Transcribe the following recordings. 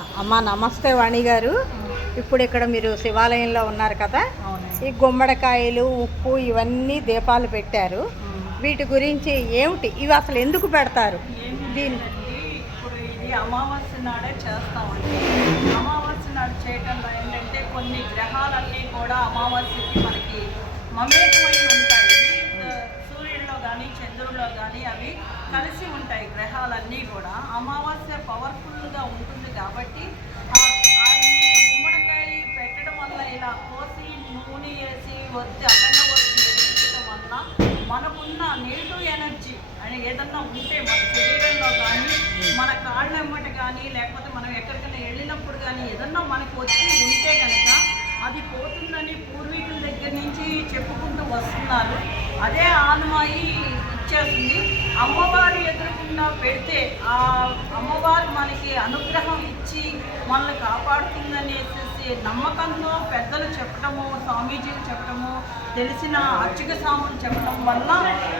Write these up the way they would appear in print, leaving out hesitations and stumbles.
అమ్మ నమస్తే వాణి గారు. ఇప్పుడు ఇక్కడ మీరు శివాలయంలో ఉన్నారు కదా. ఈ గుమ్మడికాయలు ఉప్పు ఇవన్నీ దీపాలు పెట్టారు. వీటి గురించి ఏమిటి, ఇవి అసలు ఎందుకు పెడతారు? దీని ఇప్పుడు ఇది అమావాస్య నాడే చేస్తామండి. అమావాస్య నాడు చేయటంలో ఏంటంటే కొన్ని గ్రహాలన్నీ కూడా అమావాస్యకి మనకి మమేకమై ఉంటాయి. సూర్యుడిలో కానీ చంద్రుడిలో కానీ అవి కలిసి ఉంటాయి. గ్రహాలన్నీ కూడా అమావాస్య పవర్ఫుల్గా ఉంటుంది కాబట్టి ఈ గుమ్మడికాయ పెట్టడం వల్ల ఇలా కోసి నూనె వేసి వచ్చి అఖండ వచ్చి వెలిగించడం వల్ల మనకున్న నెగిటివ్ ఎనర్జీ అని ఏదన్నా ఉంటే మన శరీరంలో కానీ మన కాళ్ళ వెంబట కానీ లేకపోతే మనం ఎక్కడికైనా వెళ్ళినప్పుడు కానీ ఏదన్నా మనకు వచ్చి ఉంటే కనుక అది పోతుందని పూర్వీకుల దగ్గర నుంచి చెప్పుకుంటూ వస్తున్నారు. అదే ఆనవాయి ఇచ్చేస్తుంది. అమ్మవారు ఎదురకుండా పెడితే ఆ అమ్మవారు మనకి అనుగ్రహం ఇచ్చి మనల్ని కాపాడుతుందనేసి నమ్మకంతో పెద్దలు చెప్పడము, స్వామీజీలు చెప్పడము, తెలిసిన అర్చక సాములు చెప్పడం వల్ల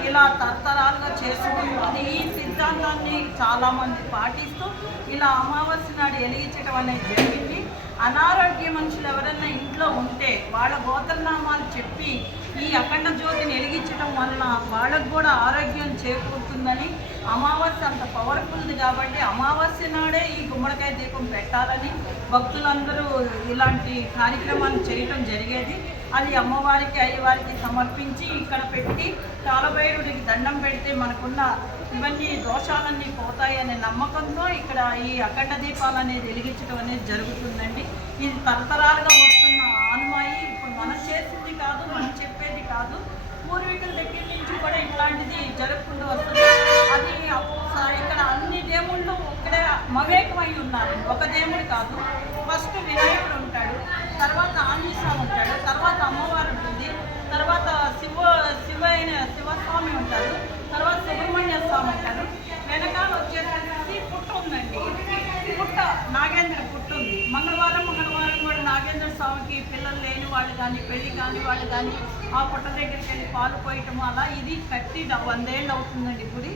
ఇలా తరతరాలుగా చేసుకుంటుంది. ఈ సిద్ధాంతాన్ని చాలామంది పాటిస్తూ ఇలా అమావాస్య నాడు వెలిగించడం అనేది జరిగింది. అనారోగ్య మనుషులు ఎవరైనా ఇంట్లో ఉంటే వాళ్ళ గోత్రనామాలు చెప్పి ఈ అఖండ జ్యోతిని వెలిగించడం వలన వాళ్ళకు కూడా ఆరోగ్యం చేకూరుతుందని, అమావాస్య అంత పవర్ఫుల్ది కాబట్టి అమావాస్య నాడే ఈ గుమ్మడికాయ దీపం పెట్టాలని భక్తులందరూ ఇలాంటి కార్యక్రమాలు చేయటం జరిగేది. అది అమ్మవారికి అయ్యవారికి సమర్పించి ఇక్కడ పెట్టి కాలభైరుడికి దండం పెడితే మనకున్న ఇవన్నీ దోషాలన్నీ పోతాయి అనే నమ్మకంతో ఇక్కడ ఈ అఖండ దీపాలు అనేది వెలిగించడం అనేది జరుగుతుందండి. ఇది తరతరాలుగా వస్తున్న ఆనవాయి. ఇప్పుడు మనం చేసింది కాదు, మనం చెప్పేది కాదు. పూర్వీకుల దగ్గర నుంచి కూడా ఇట్లాంటిది జరుపుకుంటూ వస్తుంది. అది ఇక్కడ అన్ని దేవుళ్ళు ఇక్కడే మమేకమై ఉన్నారు. ఒక దేవుడు కాదు. ఫస్ట్ వినాయకుడు ఉంటాడు, తర్వాత ఆంజనేయ ఉంటాడు, తర్వాత అమ్మవారు ఉంటుంది, తర్వాత శివస్వామి ఉంటారు, తర్వాత సుబ్రహ్మణ్య స్వామి ఉంటారు. వెనకాల వచ్చేసరికి పుట్ట ఉందండి. పుట్ట నాగేంద్ర పుట్ట ఉంది. మంగళవారం కూడా నాగేంద్ర స్వామికి పిల్లలు లేని వాళ్ళు కానీ పెళ్లి కాని వాళ్ళు కానీ ఆ పుట్ట దగ్గరికి వెళ్ళి పాలు పోయటం అలా ఇది కట్టి 100 ఏళ్ళు అవుతుందండి. గుడి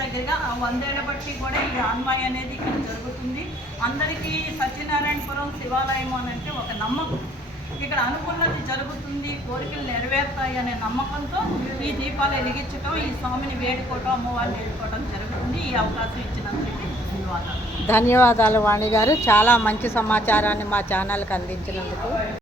దగ్గరగా ఆ 100 ఏళ్ళ బట్టి కూడా ఈ ఆన్మాయి అనేది ఇక్కడ జరుగుతుంది. అందరికీ సత్యనారాయణపురం శివాలయం అని అంటే ఒక నమ్మకం. ఇక్కడ అనుకున్నది జరుగుతుంది, కోరికలు నెరవేరుతాయి అనే నమ్మకంతో ఈ దీపాలు వెలిగించడం, ఈ స్వామిని వేడుకోవటం, అమ్మవారిని వేడుకోవడం జరుగుతుంది. ఈ అవకాశం ఇచ్చినందుకు ధన్యవాదాలు. ధన్యవాదాలు వాణి గారు. చాలా మంచి సమాచారాన్ని మా ఛానల్కి అందించినందుకు.